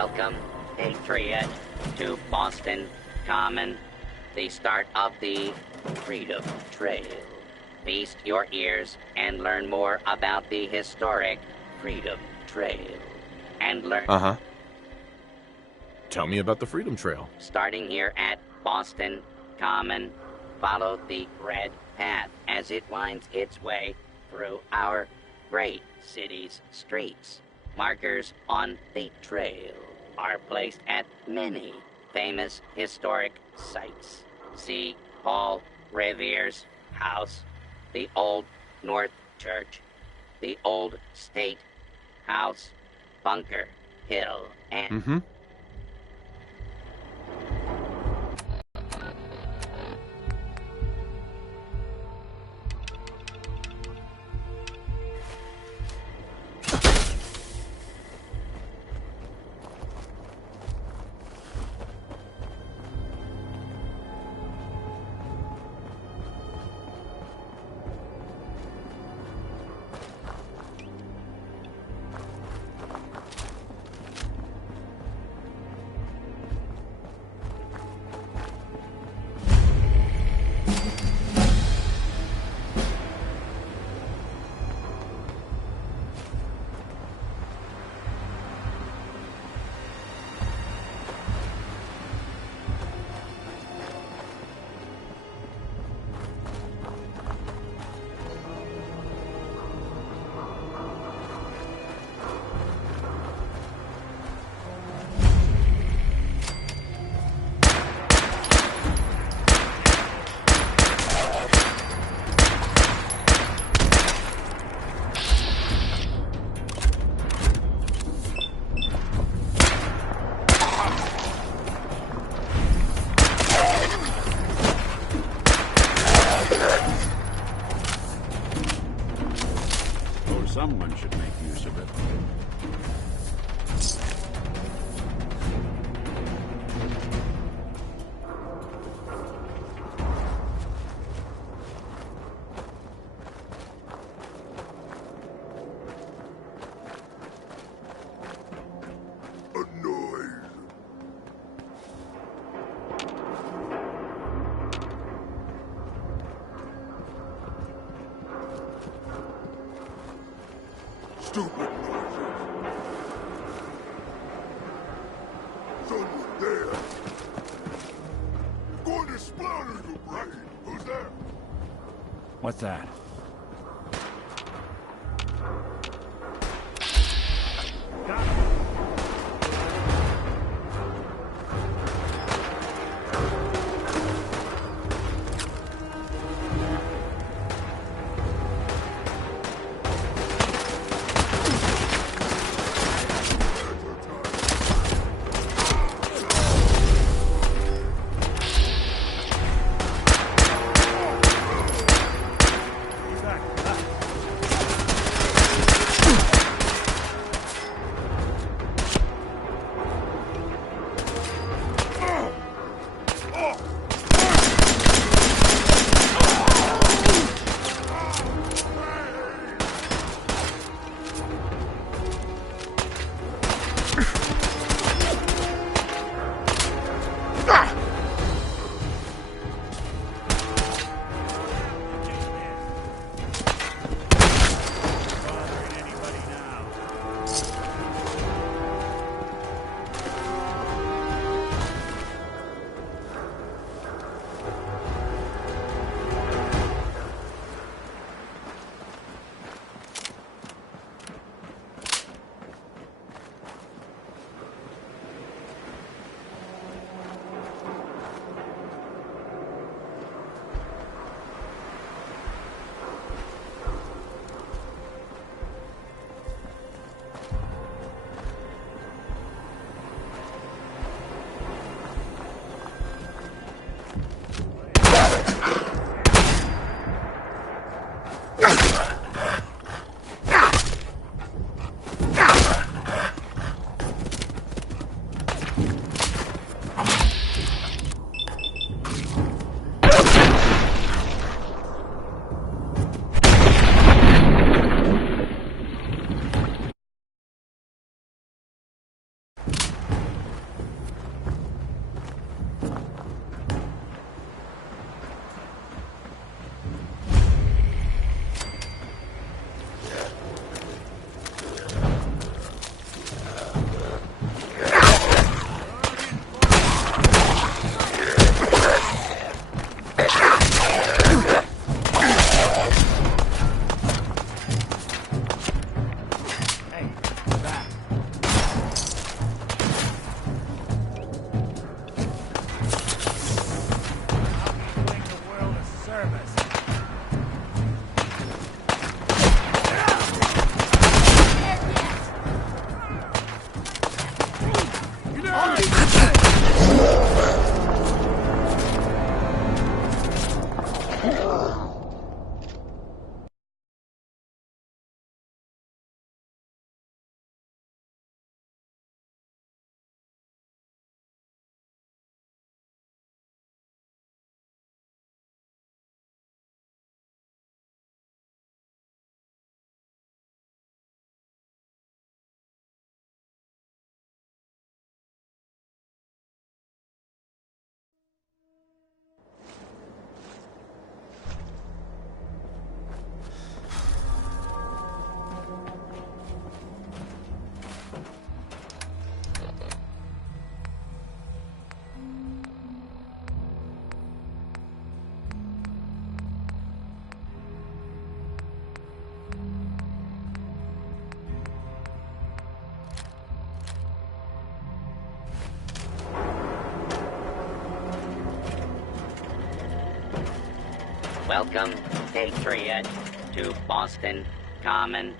Welcome, Patriot, to Boston Common, the start of the Freedom Trail. Feast your ears and learn more about the historic Freedom Trail. And learn... Tell me about the Freedom Trail. Starting here at Boston Common, follow the red path as it winds its way through our great city's streets. Markers on the trail are placed at many famous historic sites. See Paul Revere's house, the Old North Church, the Old State House, Bunker Hill, and... Someone should make use of it. Stupid noises. Someone there. Going to splatter your brain. Who's there? What's that? Got him. Welcome, Patriot, to Boston Common.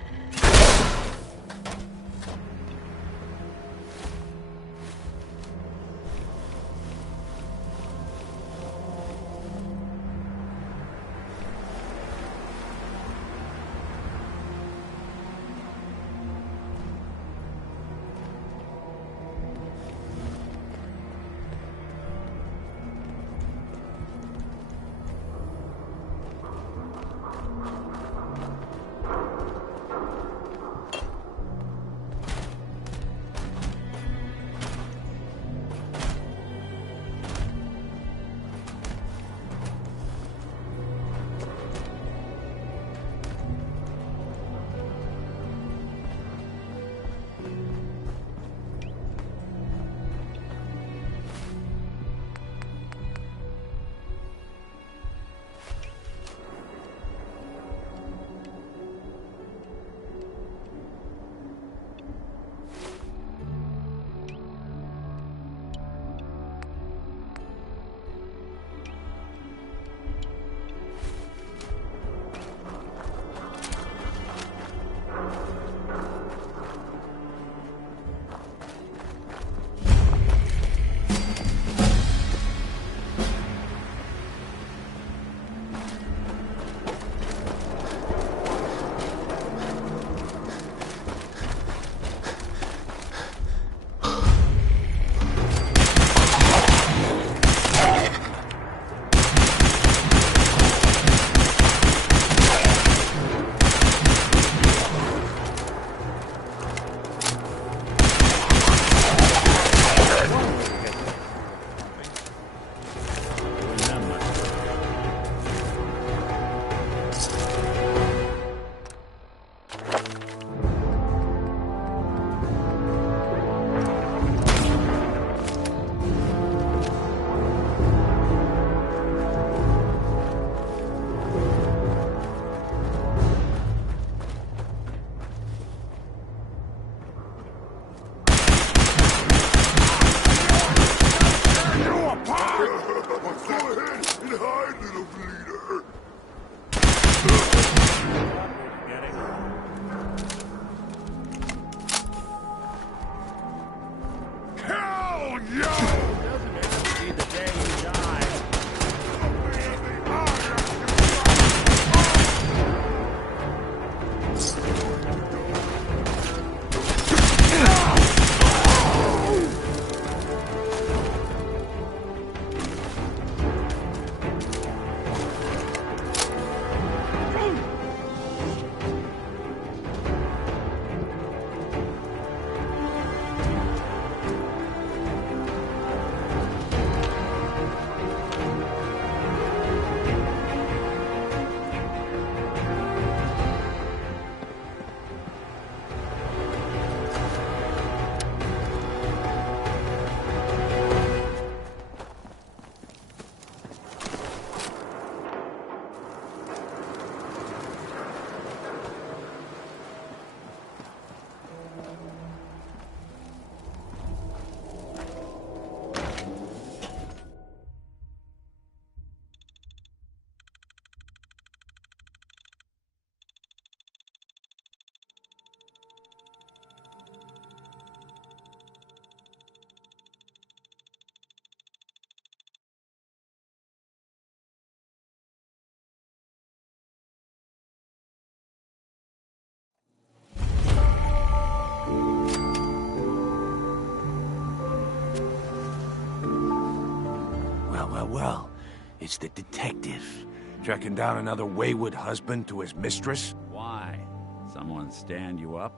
Well, it's the detective. Tracking down another wayward husband to his mistress? Why? Someone stand you up?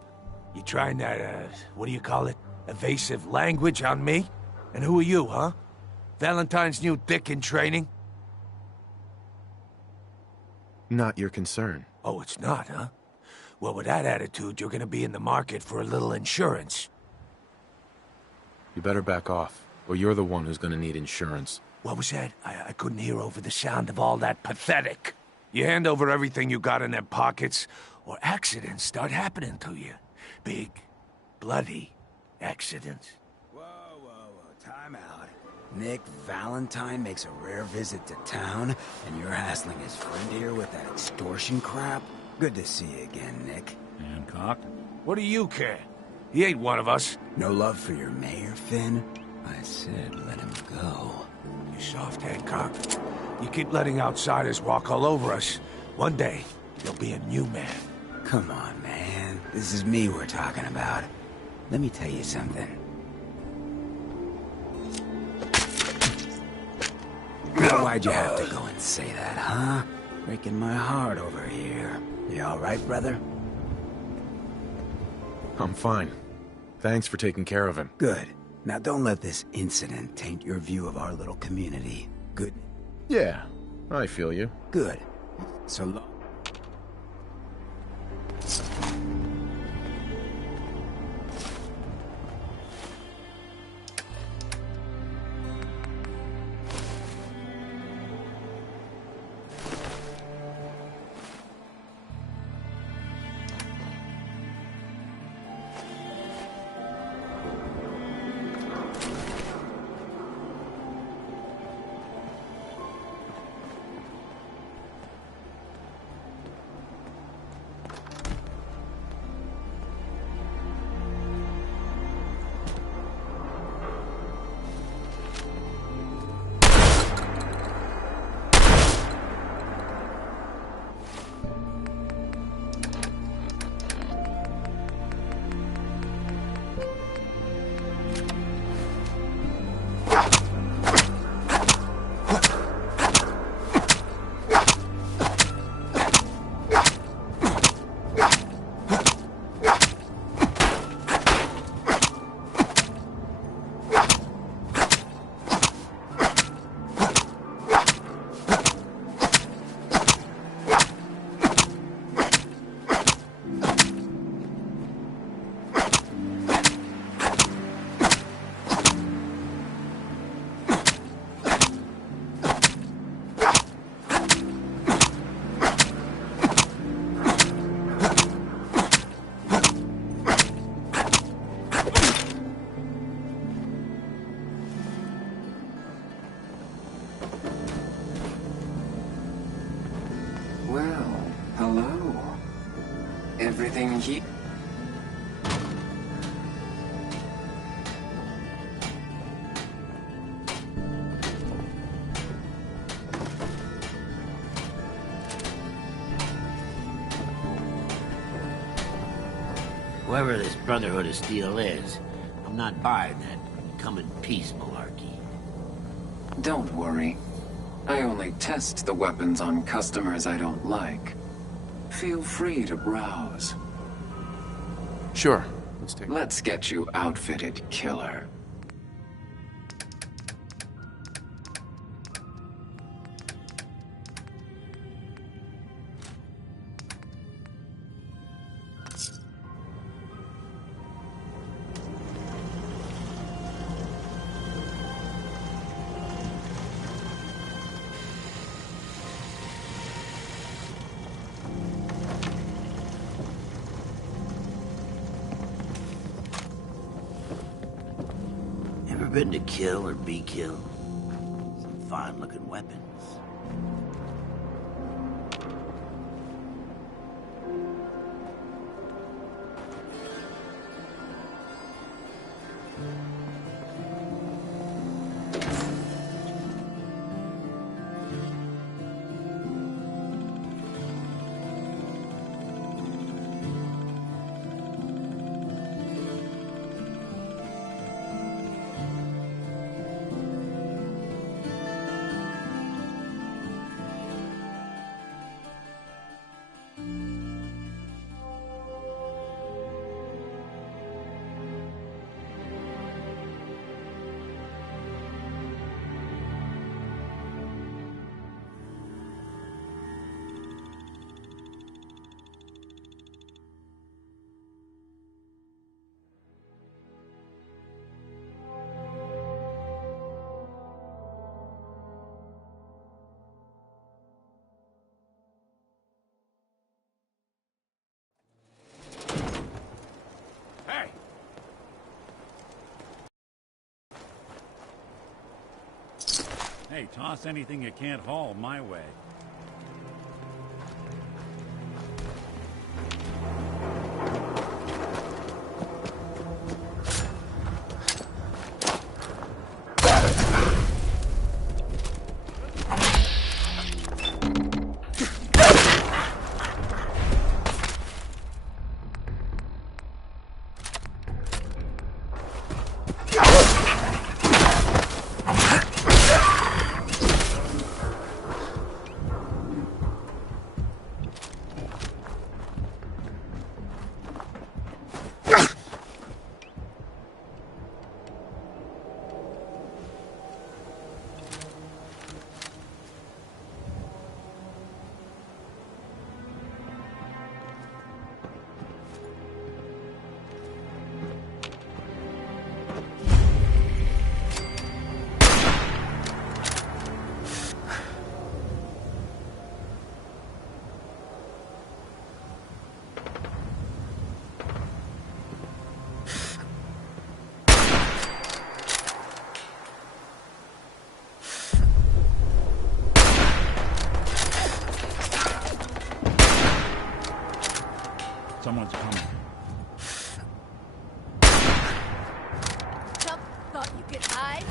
You trying that, what do you call it? Evasive language on me? And who are you, huh? Valentine's new dick in training? Not your concern. Oh, it's not, huh? Well, with that attitude, you're gonna be in the market for a little insurance. You better back off, or you're the one who's gonna need insurance. What was that? I couldn't hear over the sound of all that pathetic. You hand over everything you got in their pockets, or accidents start happening to you. Big, bloody accidents. Whoa, time out. Nick Valentine makes a rare visit to town, and you're hassling his friend here with that extortion crap? Good to see you again, Nick. Hancock? What do you care? He ain't one of us. No love for your mayor, Finn? I said let him go. You soft, Hancock. You keep letting outsiders walk all over us. One day, you'll be a new man. Come on, man. This is me we're talking about. Let me tell you something. Why'd you have to go and say that, huh? Breaking my heart over here. You all right, brother? I'm fine. Thanks for taking care of him. Good. Now don't let this incident taint your view of our little community. Good? Yeah, I feel you. Good. So long. Well, hello. Everything he... Whoever this Brotherhood of Steel is, I'm not buying that come in peace malarkey. Don't worry. I only test the weapons on customers I don't like. Feel free to browse. Sure, Let's get you outfitted, killer. Ever been to kill or be killed? Some fine-looking weapons. Hey, toss anything you can't haul my way. Someone's coming. Thought you could hide?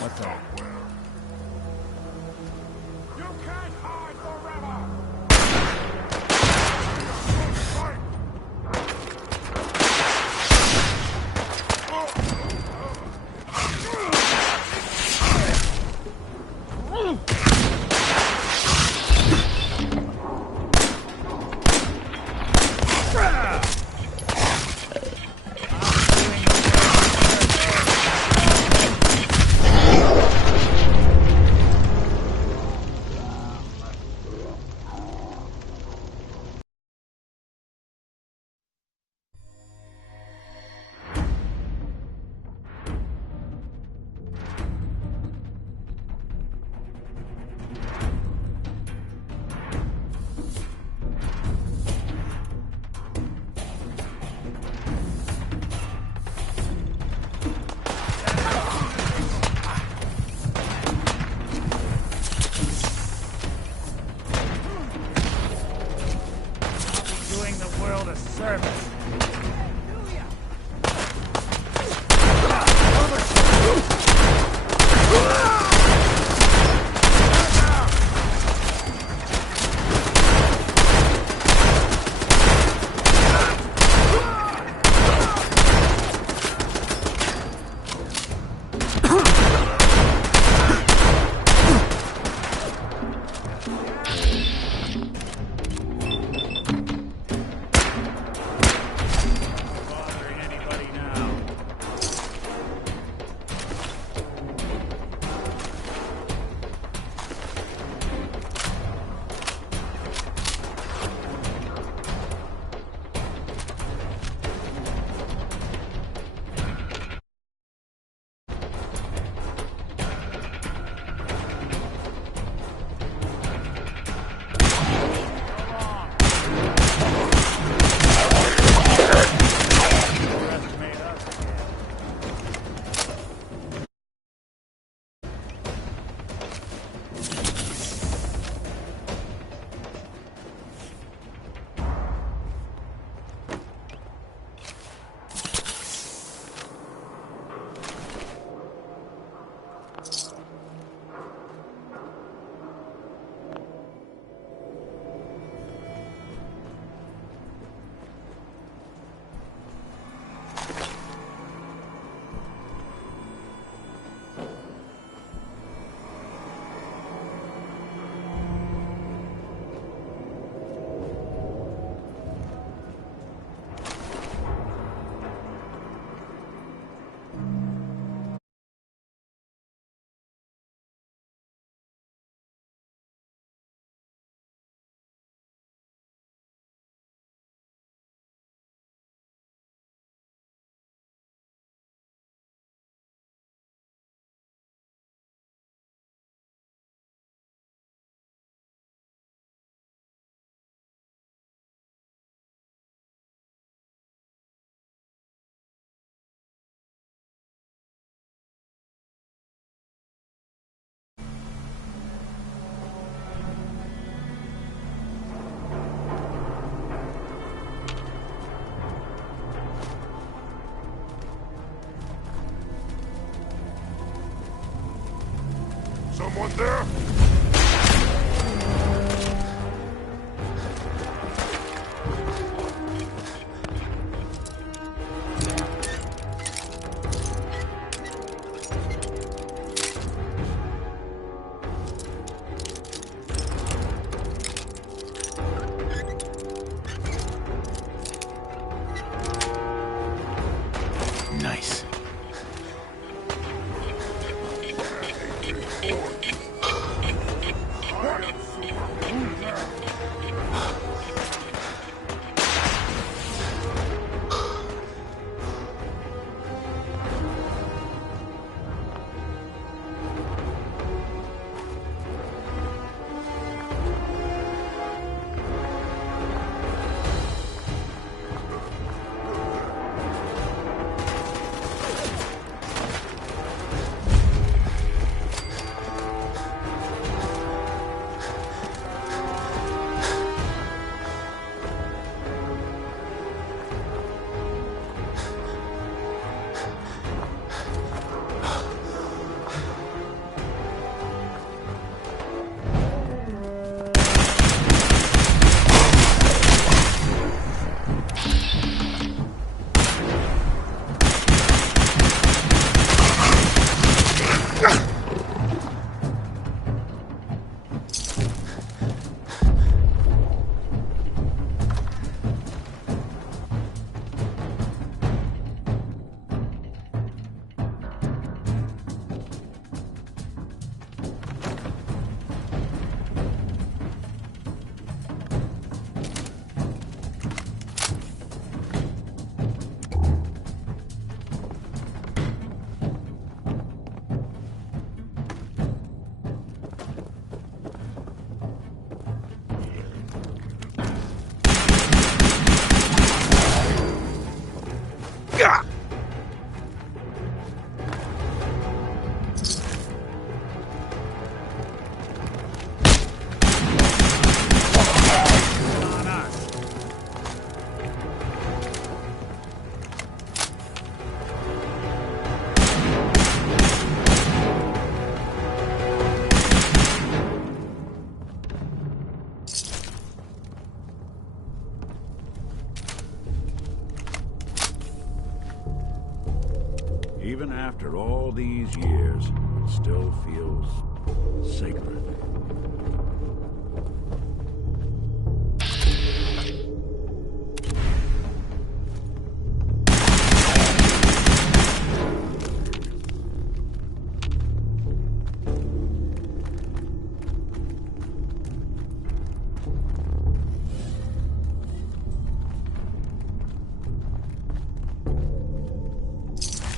What's up? You can't hide forever! Someone there? Nice. Even after all these years, it still feels sacred.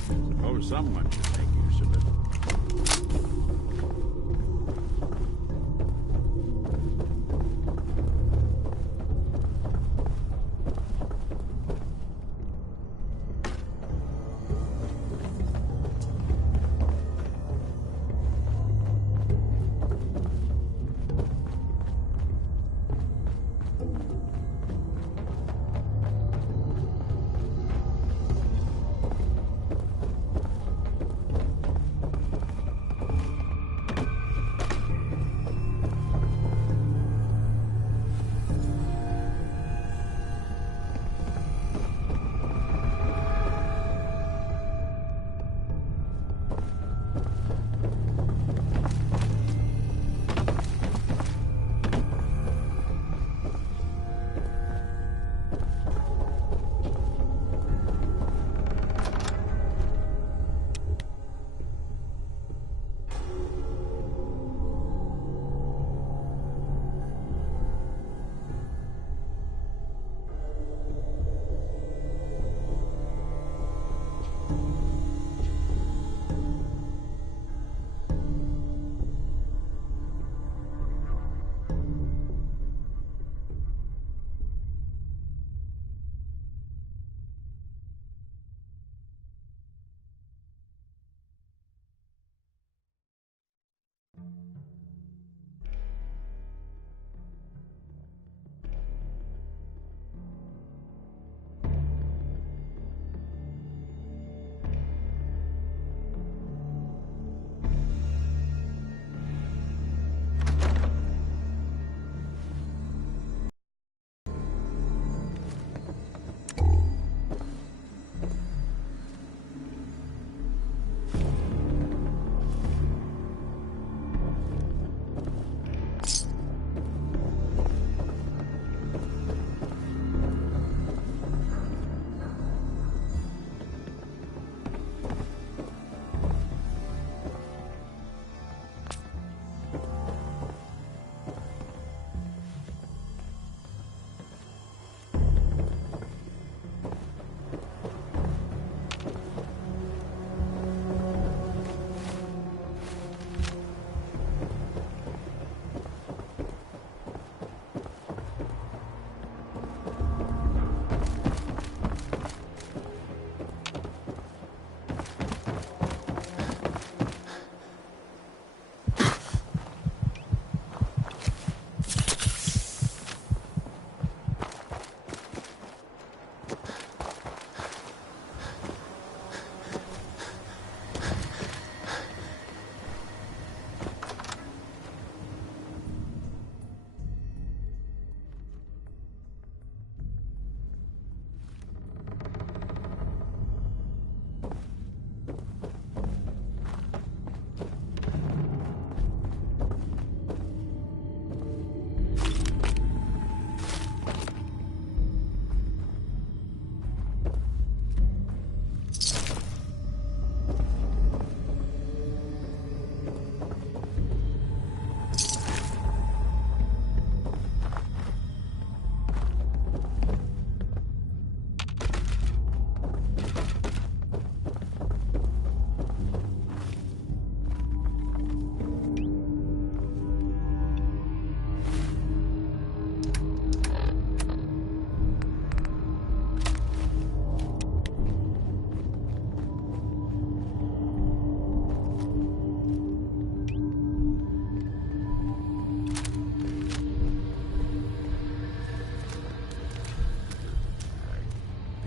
Suppose someone should make use of it.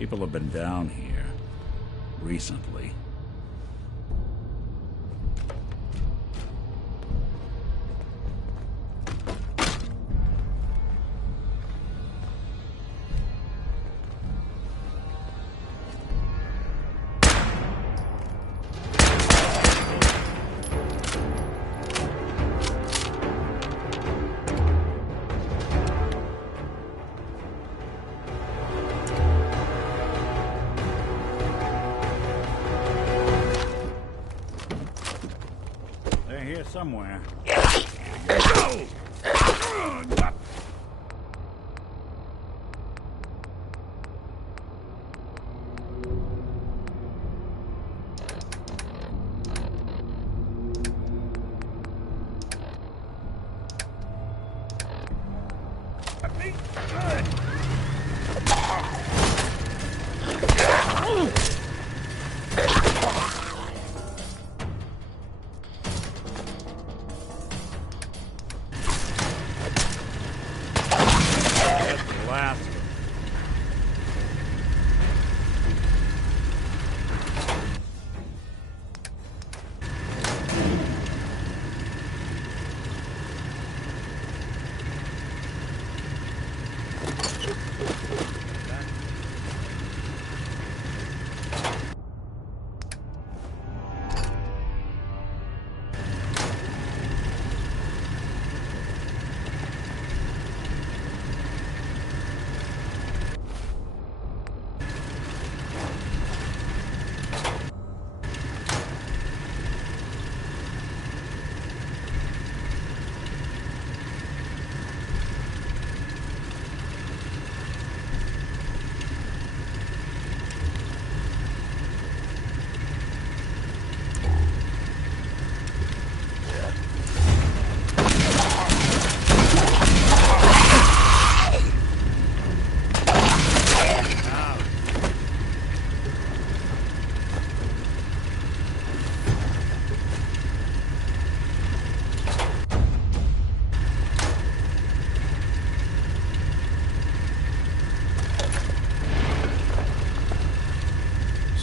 People have been down here recently. They're here somewhere. Last.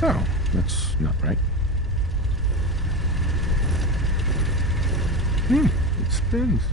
So, that's not right. It spins.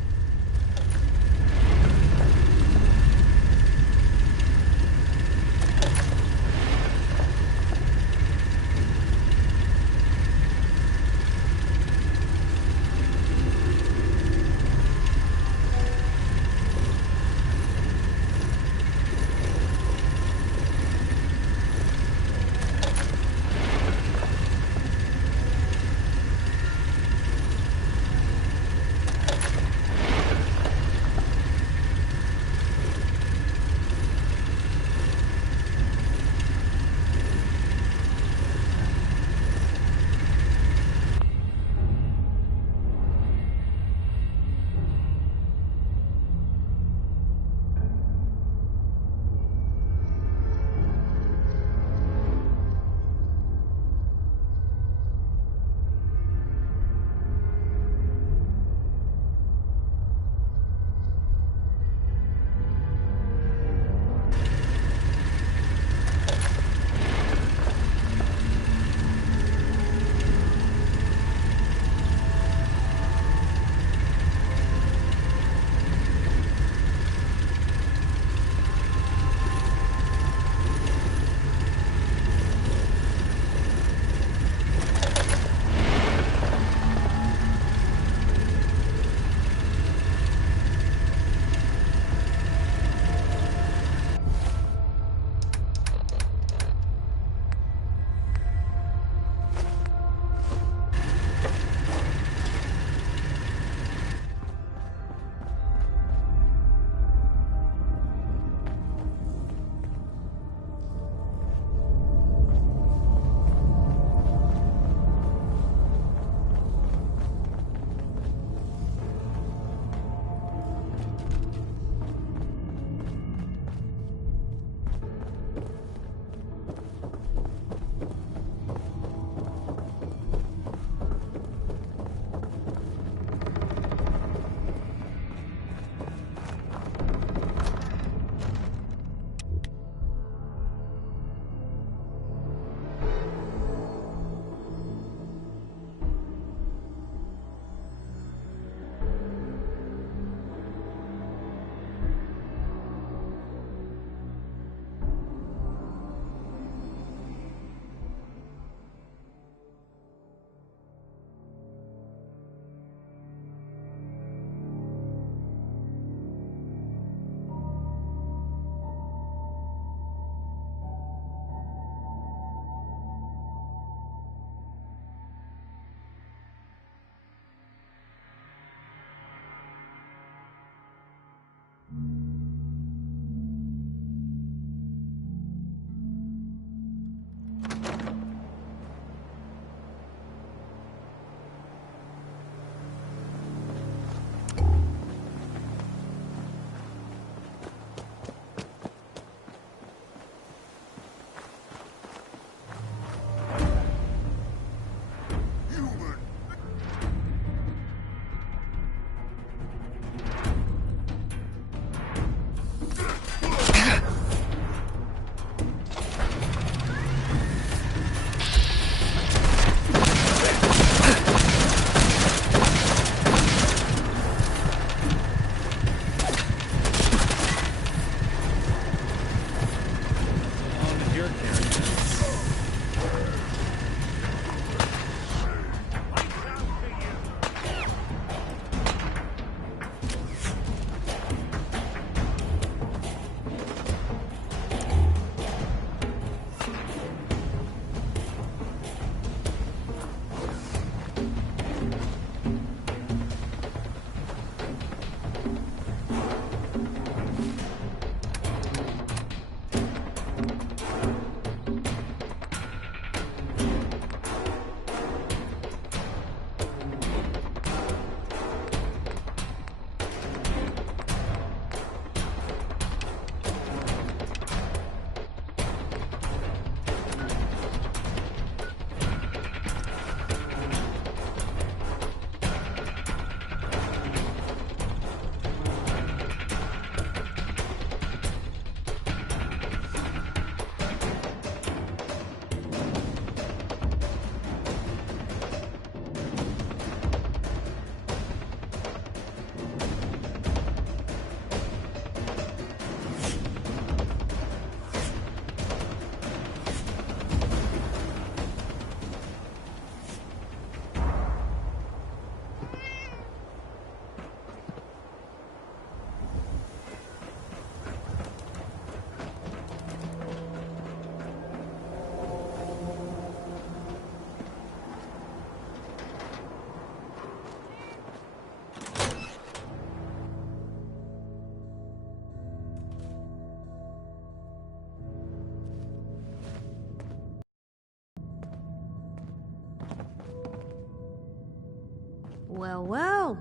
Well, well.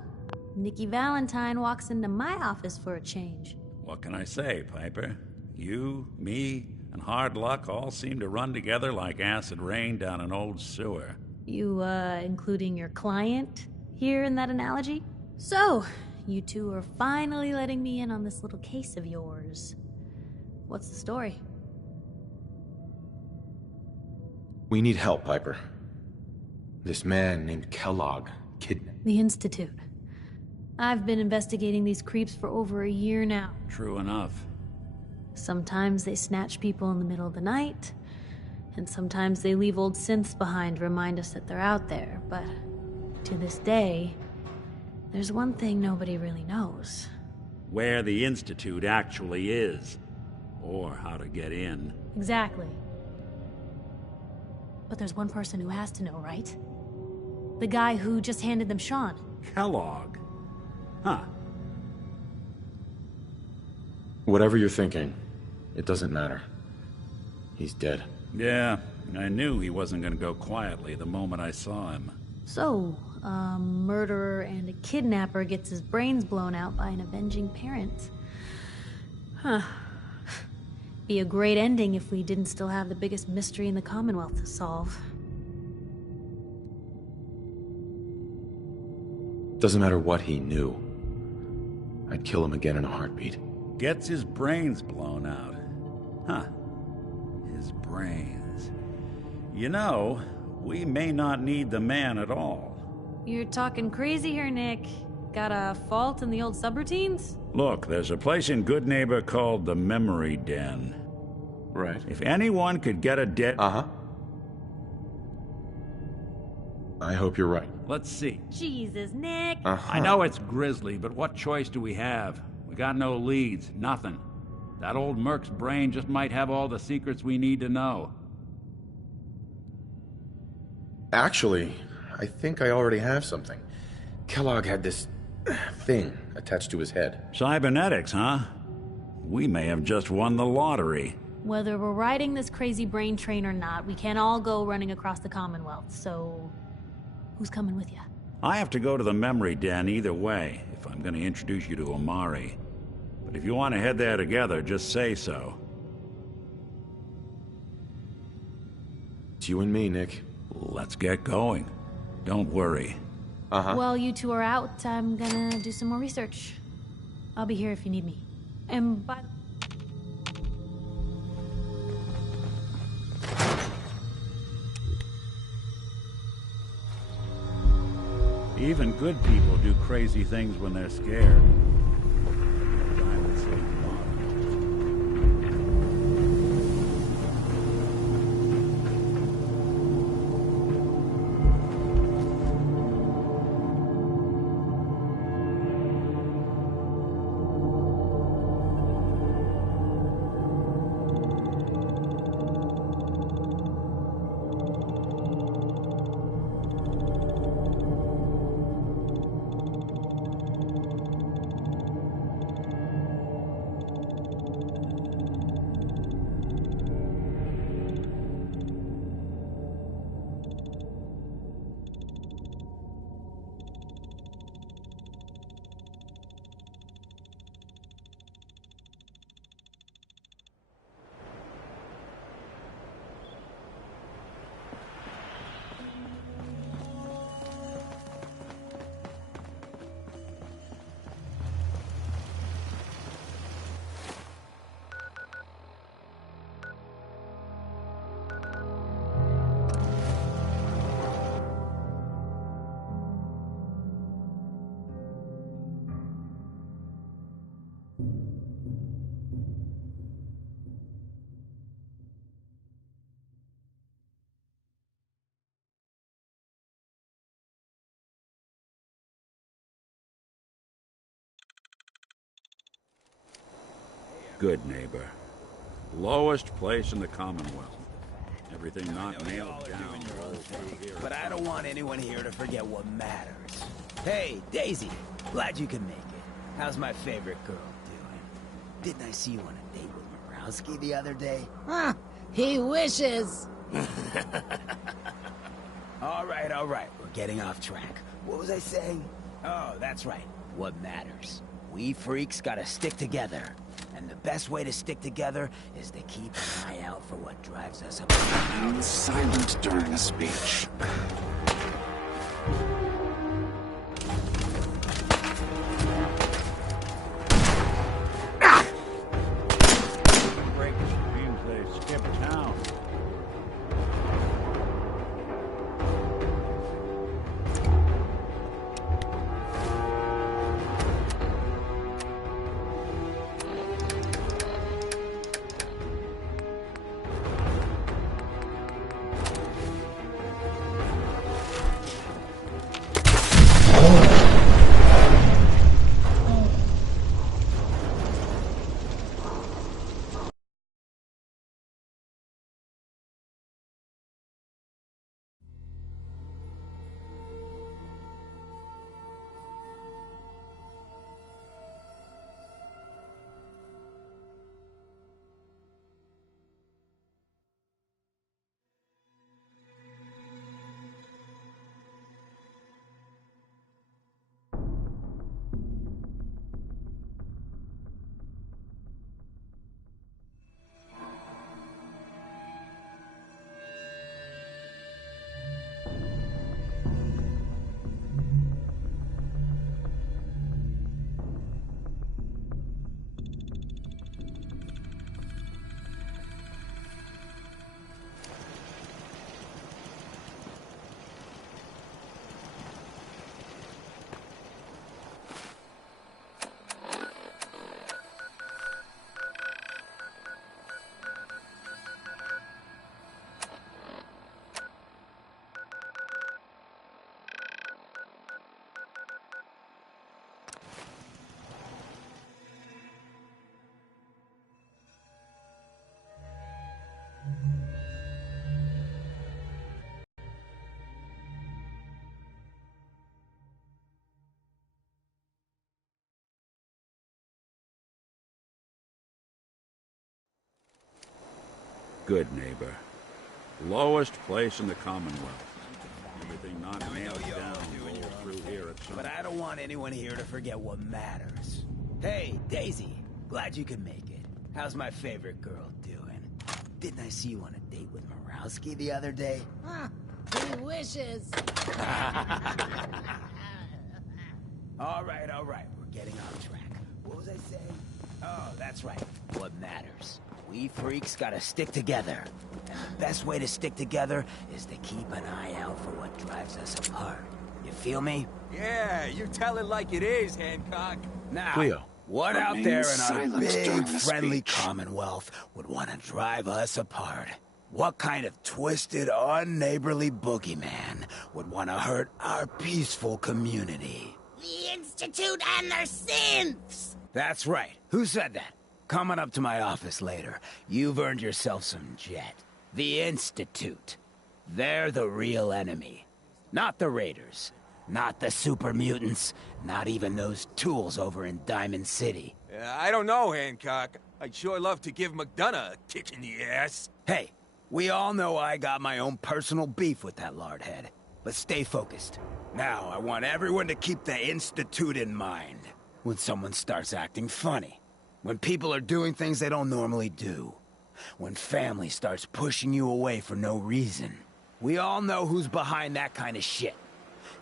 Nikki Valentine walks into my office for a change. What can I say, Piper? You, me, and hard luck all seem to run together like acid rain down an old sewer. You, including your client here in that analogy? So, you two are finally letting me in on this little case of yours. What's the story? We need help, Piper. This man named Kellogg kidnapped. The Institute. I've been investigating these creeps for over a year now. True enough. Sometimes they snatch people in the middle of the night, and sometimes they leave old synths behind to remind us that they're out there, but to this day, there's one thing nobody really knows. Where the Institute actually is. Or how to get in. Exactly. But there's one person who has to know, right? The guy who just handed them Sean. Kellogg. Huh. Whatever you're thinking, it doesn't matter. He's dead. Yeah, I knew he wasn't gonna go quietly the moment I saw him. So, a murderer and a kidnapper gets his brains blown out by an avenging parent. Huh. Be a great ending if we didn't still have the biggest mystery in the Commonwealth to solve. Doesn't matter what he knew. I'd kill him again in a heartbeat. Gets his brains blown out. Huh. His brains. You know, we may not need the man at all. You're talking crazy here, Nick. Got a fault in the old subroutines? Look, there's a place in Good Neighbor called the Memory Den. Right. If anyone could get a dead... Uh-huh. I hope you're right. Let's see. Jesus, Nick. I know it's grisly, but what choice do we have? We got no leads, nothing. That old merc's brain just might have all the secrets we need to know. Actually, I think I already have something. Kellogg had this thing attached to his head. Cybernetics, huh? We may have just won the lottery. Whether we're riding this crazy brain train or not, we can't all go running across the Commonwealth, so... who's coming with you? I have to go to the Memory Den either way, if I'm going to introduce you to Omari. But if you want to head there together, just say so. It's you and me, Nick. Let's get going. Don't worry. While you two are out, I'm gonna do some more research. I'll be here if you need me. And by the... Even good people do crazy things when they're scared. Diamond City Bottom. Good Neighbor. Lowest place in the Commonwealth. Everything not nailed down. But I don't want anyone here to forget what matters. Hey, Daisy. Glad you can make it. How's my favorite girl doing? Didn't I see you on a date with Morowski the other day? Huh, he wishes. All right. We're getting off track. What was I saying? Oh, that's right. What matters. We freaks gotta stick together. And the best way to stick together is to keep an eye out for what drives us apart. Silent during a speech. Seems they skipped town. Good neighbor. Lowest place in the Commonwealth. Everything not nailed down rolls through here at some... But I don't want anyone here to forget what matters. Hey, Daisy. Glad you could make it. How's my favorite girl doing? Didn't I see you on a date with Morowski the other day? Huh. He wishes. All right. We're getting off track. What was I saying? Oh, that's right. What matters. We freaks gotta stick together. And the best way to stick together is to keep an eye out for what drives us apart. You feel me? Yeah, you tell it like it is, Hancock. Now, Cleo. what out Remain there in our silent during big, the friendly speech. Commonwealth would want to drive us apart? What kind of twisted, unneighborly boogeyman would want to hurt our peaceful community? The Institute and their synths! That's right. Who said that? Coming up to my office later, you've earned yourself some jet. The Institute. They're the real enemy. Not the Raiders. Not the super mutants. Not even those tools over in Diamond City. I don't know, Hancock. I'd sure love to give McDonough a kick in the ass. Hey, we all know I got my own personal beef with that lardhead. But stay focused. Now, I want everyone to keep the Institute in mind. When someone starts acting funny. When people are doing things they don't normally do. When family starts pushing you away for no reason. We all know who's behind that kind of shit.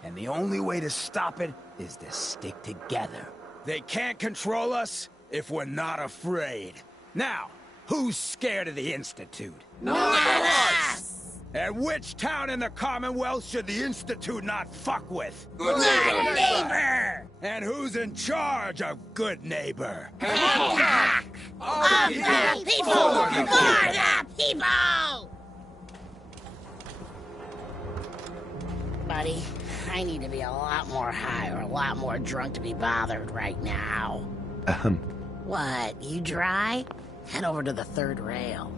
And the only way to stop it is to stick together. They can't control us if we're not afraid. Now, who's scared of the Institute? Not us! And which town in the Commonwealth should the Institute not fuck with? Good neighbor! And who's in charge of Good Neighbor? Hancock! Of the people! For the people! Buddy, I need to be a lot more high or a lot more drunk to be bothered right now. What, you dry? Head over to the third rail.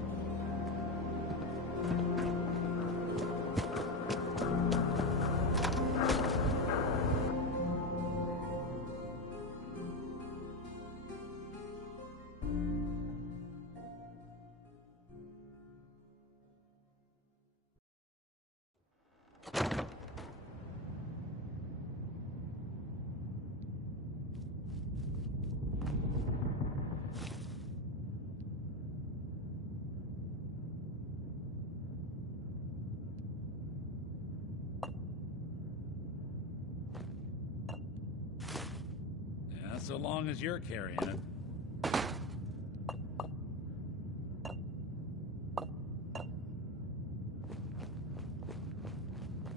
so long as you're carrying it.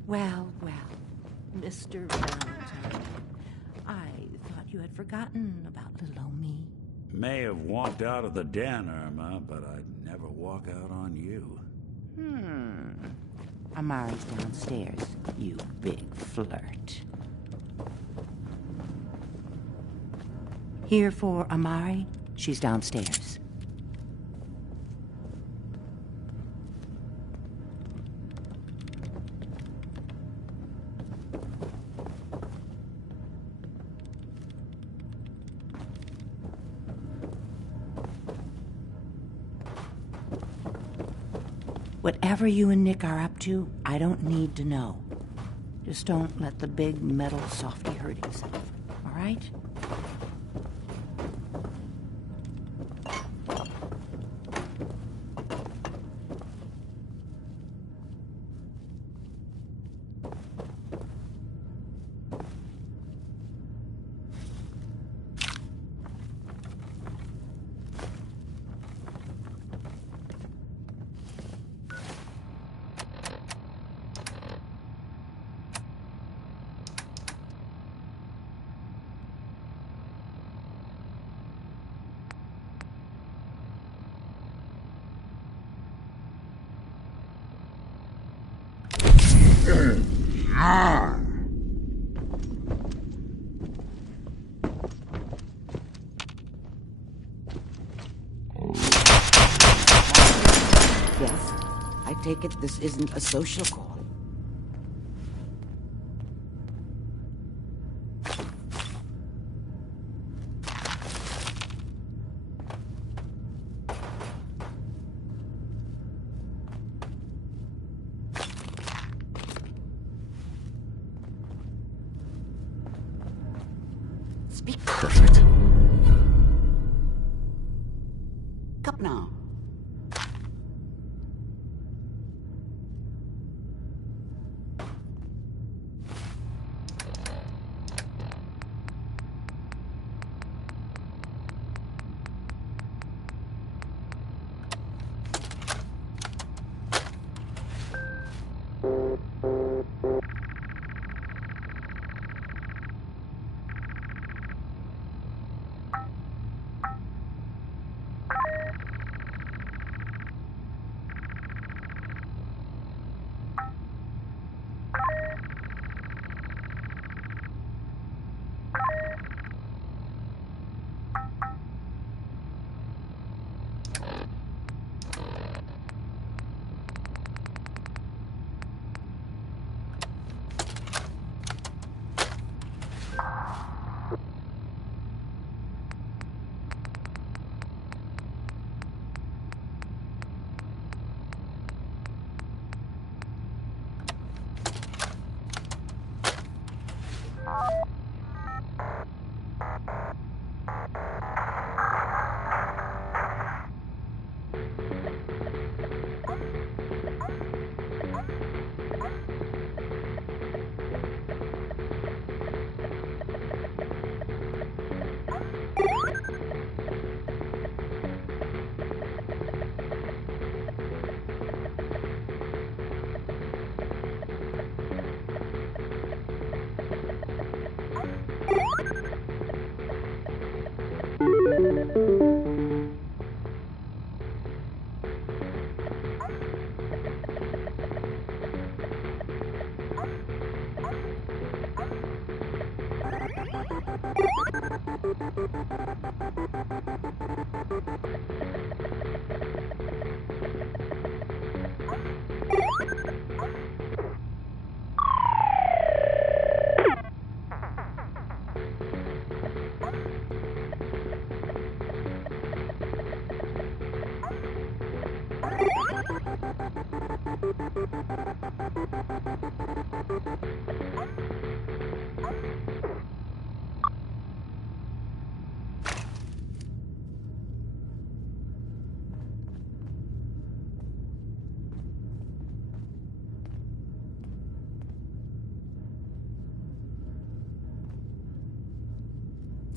Well, Mr. Valentine, I thought you had forgotten about little old me. May have walked out of the den, Irma, but I'd never walk out on you. Amari's downstairs, you big flirt. Here for Amari? She's downstairs. Whatever you and Nick are up to, I don't need to know. Just don't let the big metal softy hurt himself, all right? Yes, I take it this isn't a social call. Speak. Perfect. Up now.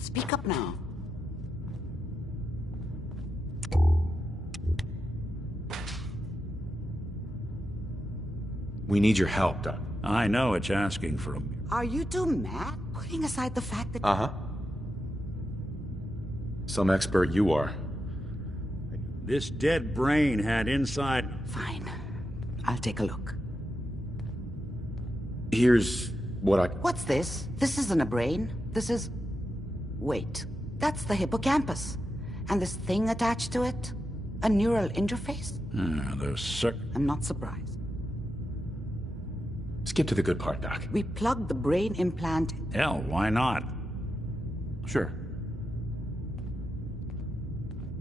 Speak up now. We need your help, Doc. I know it's asking for a... Are you two mad? Putting aside the fact that... Uh-huh. Some expert you are. This dead brain had inside... Fine. I'll take a look. Here's what I... What's this? This isn't a brain. This is... Wait. That's the hippocampus. And this thing attached to it? A neural interface? I'm not surprised. Skip to the good part, Doc. We plugged the brain implant... Hell, why not? Sure.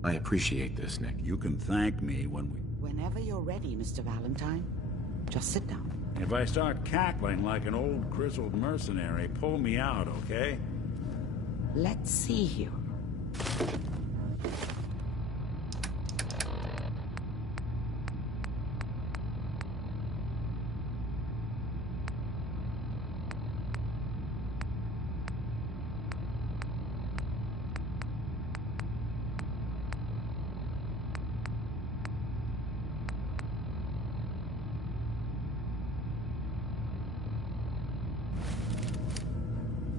I appreciate this, Nick. You can thank me when we... Whenever you're ready, Mr. Valentine. Just sit down. If I start cackling like an old grizzled mercenary, pull me out, okay? Let's see here.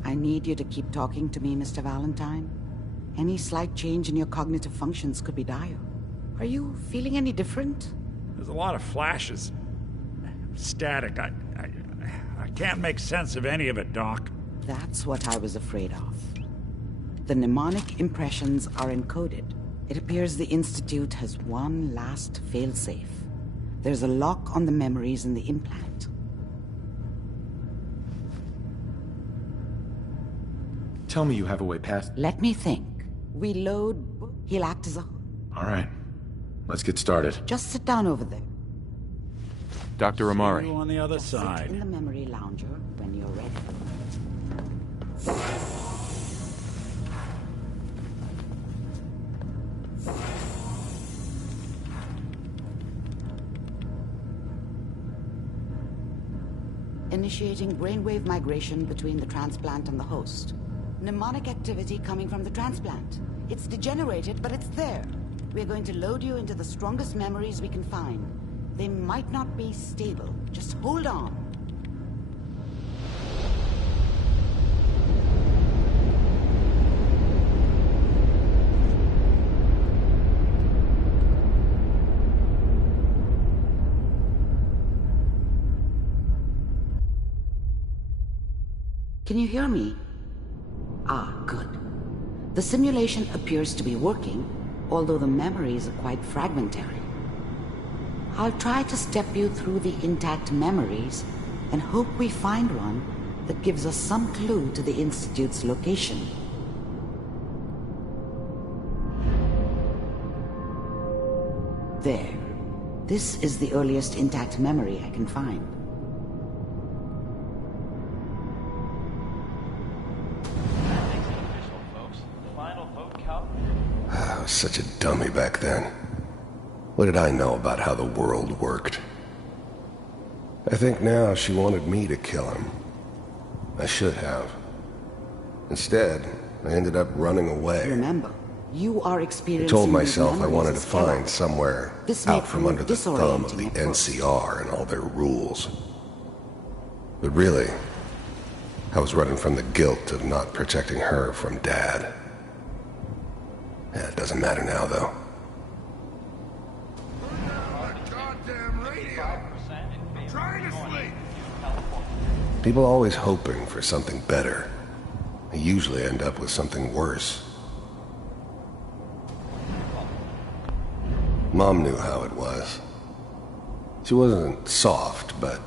I need you to keep talking to me, Mr. Valentine. Any slight change in your cognitive functions could be dire. Are you feeling any different? There's a lot of flashes. Static. I can't make sense of any of it, Doc. That's what I was afraid of. The mnemonic impressions are encoded. It appears the Institute has one last failsafe. There's a lock on the memories in the implant. Tell me you have a way past... Let me think. We load... He'll act as a... All right. Let's get started. Just sit down over there. Dr. Amari. You on the other Sit side. in the memory lounger when you're ready. Initiating brainwave migration between the transplant and the host. Mnemonic activity coming from the transplant. It's degenerated, but it's there. We're going to load you into the strongest memories we can find. They might not be stable. Just hold on. Can you hear me? Ah, good. The simulation appears to be working, although the memories are quite fragmentary. I'll try to step you through the intact memories and hope we find one that gives us some clue to the Institute's location. There. This is the earliest intact memory I can find. I was such a dummy back then. What did I know about how the world worked? I think now she wanted me to kill him. I should have. Instead, I ended up running away. Remember, you are I experiencing... told myself I wanted to these memories find somewhere This may out from prove under the thumb of the disorienting at first. NCR and all their rules. But really, I was running from the guilt of not protecting her from Dad. Yeah, it doesn't matter now, though. Goddamn radio! Trying to sleep! People always hoping for something better. They usually end up with something worse. Mom knew how it was. She wasn't soft, but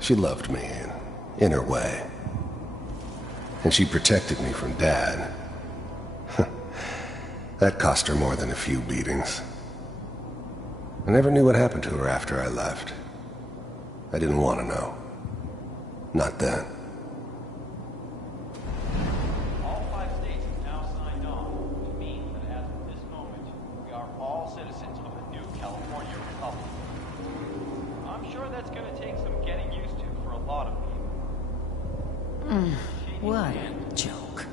she loved me in her way. And she protected me from Dad. That cost her more than a few beatings. I never knew what happened to her after I left. I didn't want to know. Not then. All 5 states have now signed on, which means that as of this moment, we are all citizens of the new California Republic. I'm sure that's going to take some getting used to for a lot of people. What a joke.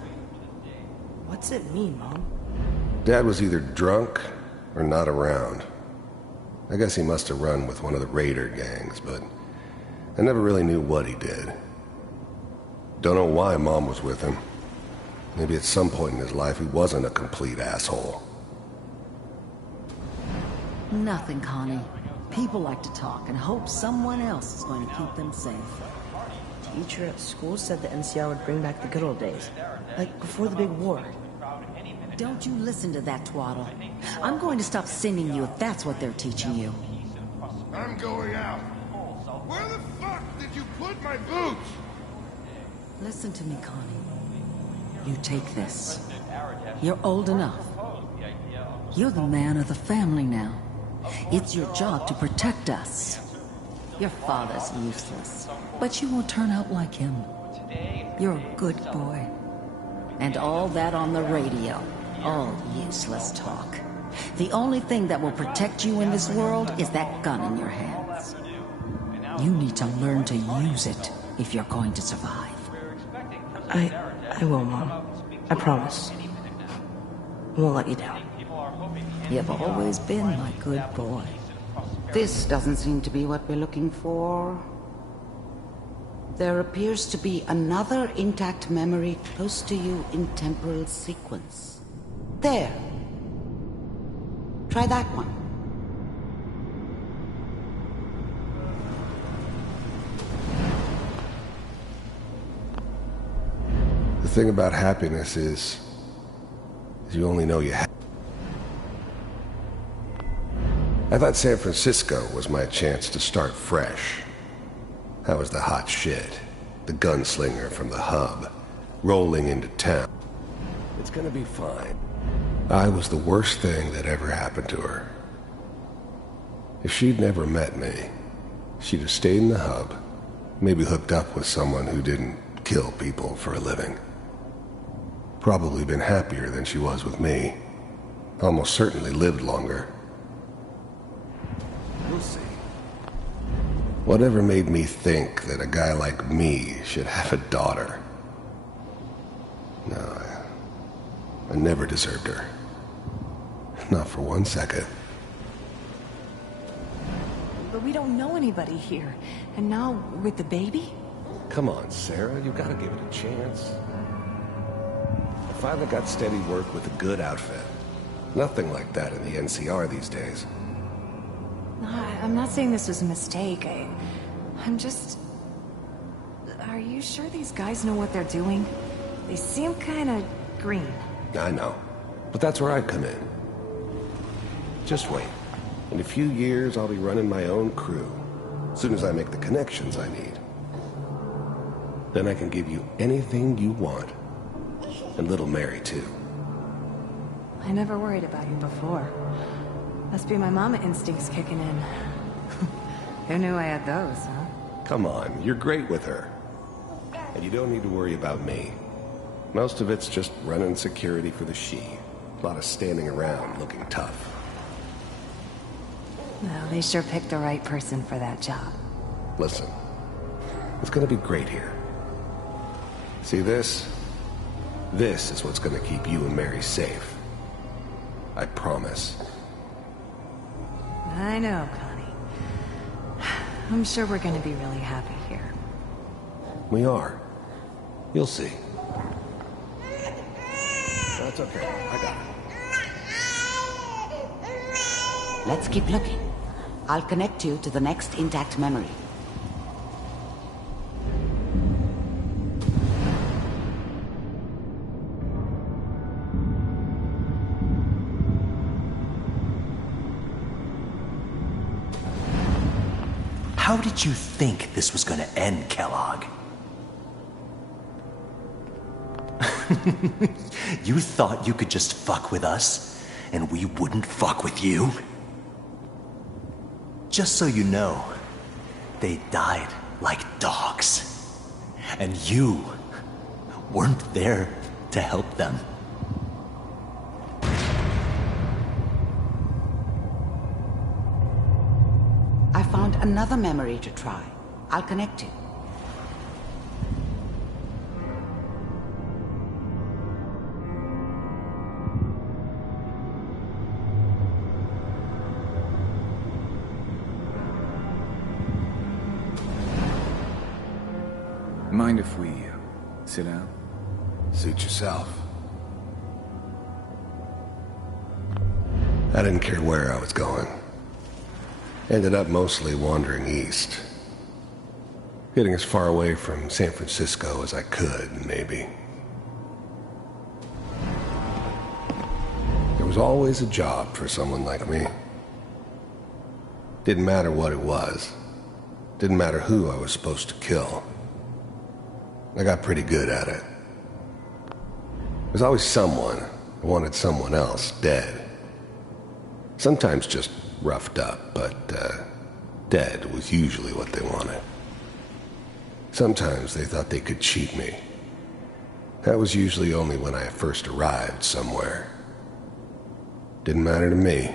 What's it mean, Mom? Dad was either drunk or not around. I guess he must have run with one of the raider gangs, but I never really knew what he did. Don't know why Mom was with him. Maybe at some point in his life he wasn't a complete asshole. Nothing, Connie. People like to talk and hope someone else is going to keep them safe. Teacher at school said the NCR would bring back the good old days. Like before the big war. Don't you listen to that twaddle. I'm going to stop singing you if that's what they're teaching you. I'm going out. Where the fuck did you put my boots? Listen to me, Connie. You take this. You're old enough. You're the man of the family now. It's your job to protect us. Your father's useless, but you won't turn out like him. You're a good boy. And all that on the radio, all useless talk. The only thing that will protect you in this world is that gun in your hands. You need to learn to use it if you're going to survive. I will, Mom. I promise. I won't let you down. You've always been my good boy. This doesn't seem to be what we're looking for. There appears to be another intact memory close to you in temporal sequence. There. Try that one. The thing about happiness is you only know you have. I thought San Francisco was my chance to start fresh. I was the hot shit, the gunslinger from the hub, rolling into town. It's gonna be fine. I was the worst thing that ever happened to her. If she'd never met me, she'd have stayed in the hub, maybe hooked up with someone who didn't kill people for a living. Probably been happier than she was with me. Almost certainly lived longer. We'll see. Whatever made me think that a guy like me should have a daughter? No, I never deserved her. Not for 1 second. But we don't know anybody here. And now, with the baby? Come on, Sarah, you gotta give it a chance. I finally got steady work with a good outfit. Nothing like that in the NCR these days. No, I'm not saying this was a mistake. I'm just... Are you sure these guys know what they're doing? They seem kinda green. I know, but that's where I come in. Just wait. In a few years, I'll be running my own crew. As soon as I make the connections I need. Then I can give you anything you want. And little Mary, too. I never worried about you before. Must be my mama instincts kicking in. Who knew I had those, huh? Come on, you're great with her. And you don't need to worry about me. Most of it's just running security for the she. A lot of standing around looking tough. Well, they sure picked the right person for that job. Listen, it's gonna be great here. See this? This is what's gonna keep you and Mary safe. I promise. I know, Connie. I'm sure we're gonna be really happy here. We are. You'll see. That's okay. I got it. Let's keep looking. I'll connect you to the next intact memory. How did you think this was gonna end, Kellogg? You thought you could just fuck with us, and we wouldn't fuck with you? Just so you know, they died like dogs. And you weren't there to help them. I found another memory to try. I'll connect you. Mind if we sit down? Suit yourself. I didn't care where I was going. Ended up mostly wandering east. Getting as far away from San Francisco as I could, maybe. There was always a job for someone like me. Didn't matter what it was. Didn't matter who I was supposed to kill. I got pretty good at it. There was always someone who wanted someone else dead. Sometimes just roughed up, but dead was usually what they wanted. Sometimes they thought they could cheat me. That was usually only when I first arrived somewhere. Didn't matter to me.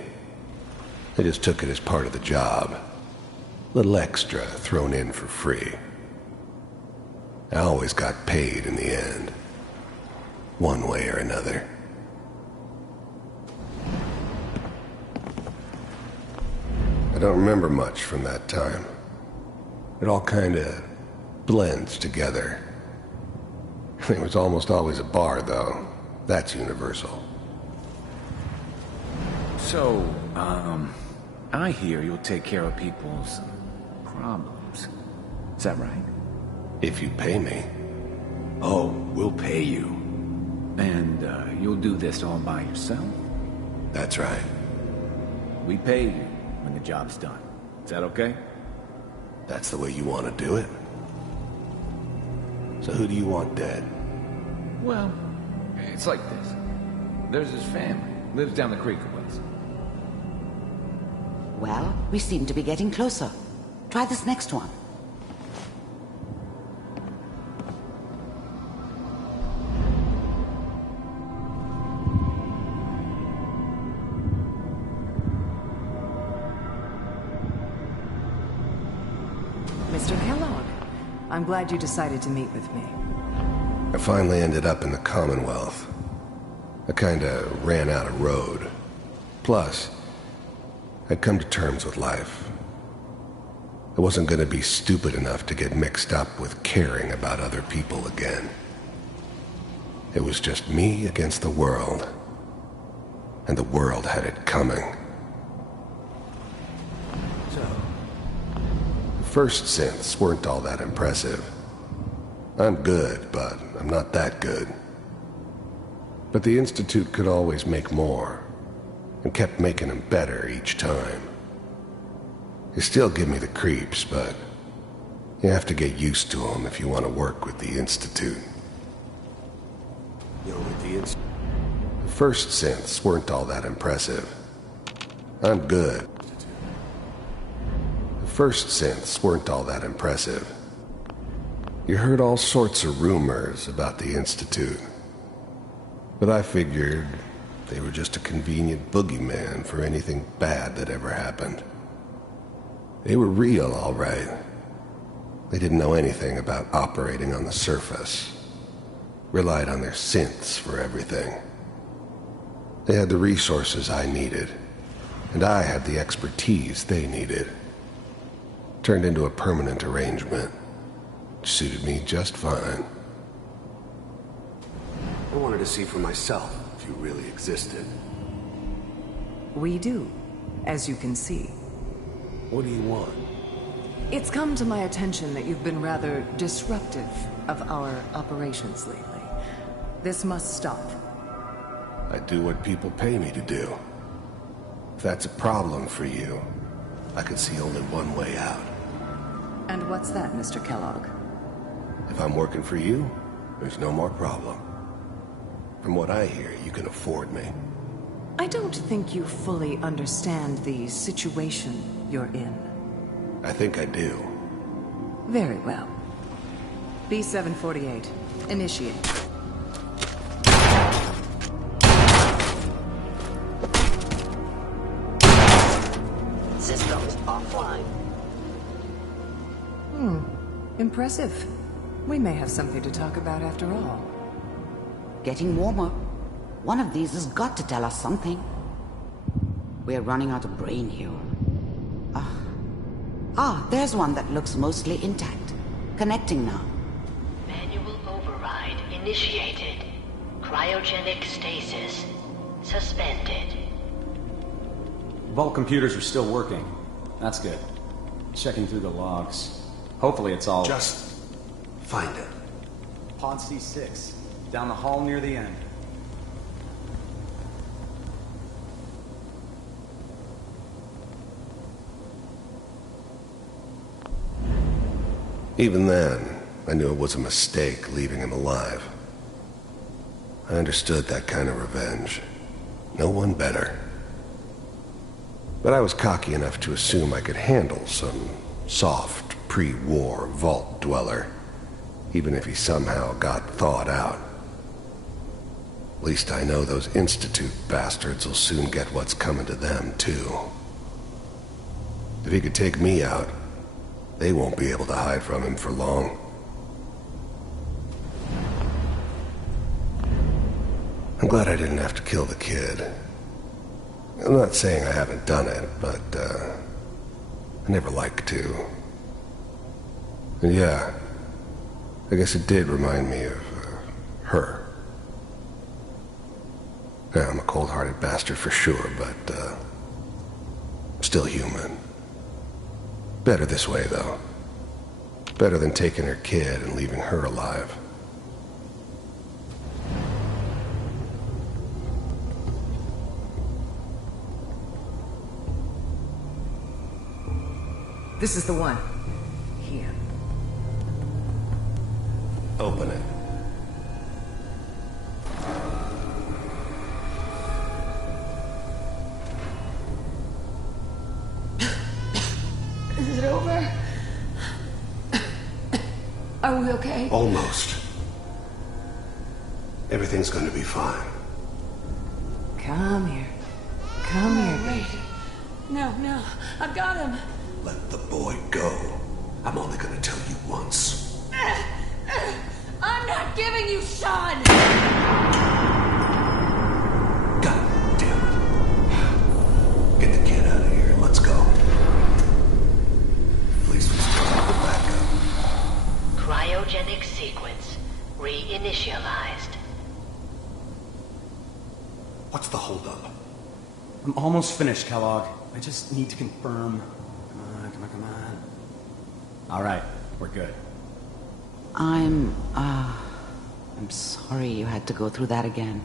I just took it as part of the job. A little extra thrown in for free. I always got paid in the end. One way or another. I don't remember much from that time. It all kinda blends together. There was almost always a bar, though. That's universal. So, I hear you'll take care of people's problems. Is that right? If you pay me. Oh, we'll pay you. And, you'll do this all by yourself? That's right. We pay you when the job's done. Is that okay? That's the way you want to do it? So who do you want dead? Well, it's like this. There's his family. Lives down the creek a ways. Well, we seem to be getting closer. Try this next one. Mr. Kellogg, I'm glad you decided to meet with me. I finally ended up in the Commonwealth. I kinda ran out of road. Plus, I'd come to terms with life. I wasn't gonna be stupid enough to get mixed up with caring about other people again. It was just me against the world. And the world had it coming. So, the first synths weren't all that impressive. I'm good, but I'm not that good. But the Institute could always make more, and kept making them better each time. They still give me the creeps, but you have to get used to them if you want to work with the Institute. you're with the Institute? The first synths weren't all that impressive. I'm good. The first synths weren't all that impressive. You heard all sorts of rumors about the Institute. But I figured they were just a convenient boogeyman for anything bad that ever happened. They were real, all right. They didn't know anything about operating on the surface. Relied on their synths for everything. They had the resources I needed, and I had the expertise they needed. Turned into a permanent arrangement. Suited me just fine. I wanted to see for myself if you really existed. We do, as you can see. What do you want? It's come to my attention that you've been rather disruptive of our operations lately. This must stop. I do what people pay me to do. If that's a problem for you, I can see only one way out. And what's that, Mr. Kellogg? If I'm working for you, there's no more problem. From what I hear, you can afford me. I don't think you fully understand the situation you're in. I think I do. Very well. B-748, initiate. Systems offline. Impressive. We may have something to talk about after all. Getting warmer. One of these has got to tell us something. We're running out of brain here. There's one that looks mostly intact. Connecting now. initiated. Cryogenic stasis suspended. Vault computers are still working. That's good. Checking through the logs. Hopefully it's all... Just find it. Pod C6. Down the hall near the end. Even then, I knew it was a mistake leaving him alive. I understood that kind of revenge. No one better. But I was cocky enough to assume I could handle some soft, pre-war vault dweller, even if he somehow got thawed out. At least I know those Institute bastards will soon get what's coming to them, too. If he could take me out, they won't be able to hide from him for long. I'm glad I didn't have to kill the kid. I'm not saying I haven't done it, but, I never liked to. And yeah, I guess it did remind me of, her. Yeah, I'm a cold-hearted bastard for sure, but, still human. Better this way, though. Better than taking her kid and leaving her alive. This is the one. Here. Open it. Is it over? Are we okay? Almost. Everything's gonna be fine. Come here. Come here, baby. No, I've got him. Let the boy go. I'm only gonna tell you once. I'm not giving you Sean! God damn it. Get the kid out of here and let's go. At least we still have the backup. Cryogenic sequence reinitialized. What's the holdup? I'm almost finished, Kellogg. I just need to confirm. Come on. All right, we're good. I'm sorry you had to go through that again.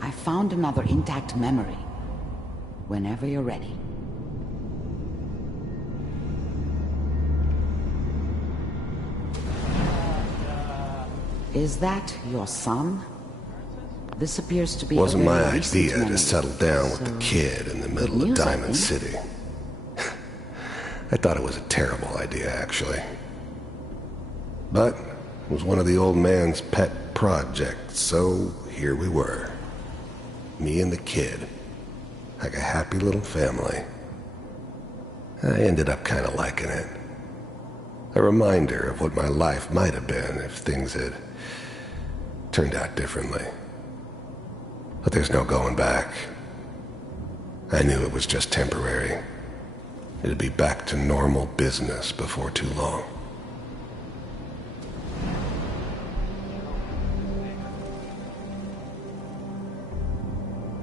I found another intact memory. Whenever you're ready. Is that your son? This appears to be Wasn't my recent idea memory, to settle down with so the kid in the middle of news, I Diamond think. City. I thought it was a terrible idea, actually. But it was one of the old man's pet projects, so here we were. Me and the kid. Like a happy little family. I ended up kind of liking it. A reminder of what my life might have been if things had turned out differently. But there's no going back. I knew it was just temporary. It'd be back to normal business before too long.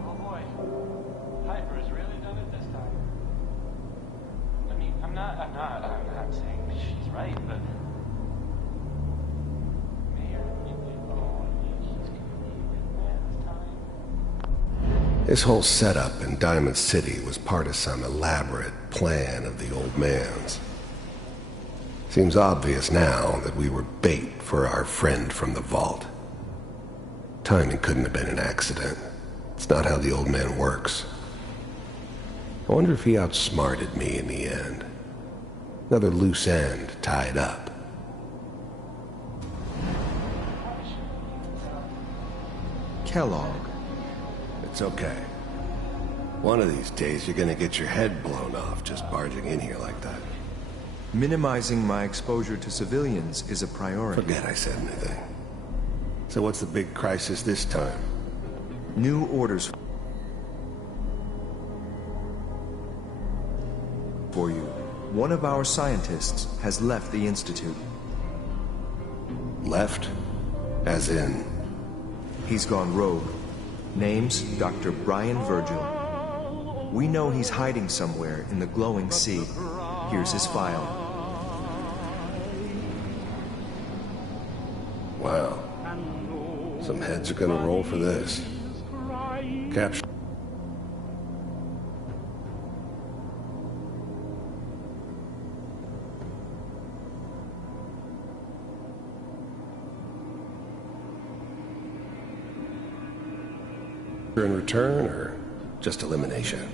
Oh boy. Piper has really done it this time. I mean, I'm not saying she's right, but... Mayor, he's gonna be a man this time. This whole setup in Diamond City was part of some elaborate plan of the old man's. Seems obvious now that we were bait for our friend from the vault. Timing couldn't have been an accident. It's not how the old man works. I wonder if he outsmarted me in the end. Another loose end tied up. Kellogg. It's okay. One of these days you're gonna get your head blown off just barging in here like that. Minimizing my exposure to civilians is a priority. Forget I said anything. So what's the big crisis this time? New orders for you. One of our scientists has left the Institute. Left? As in? He's gone rogue. Name's Dr. Brian Virgil. We know he's hiding somewhere in the glowing sea. Here's his file. Wow. Some heads are gonna roll for this. Capture. In return, or just elimination?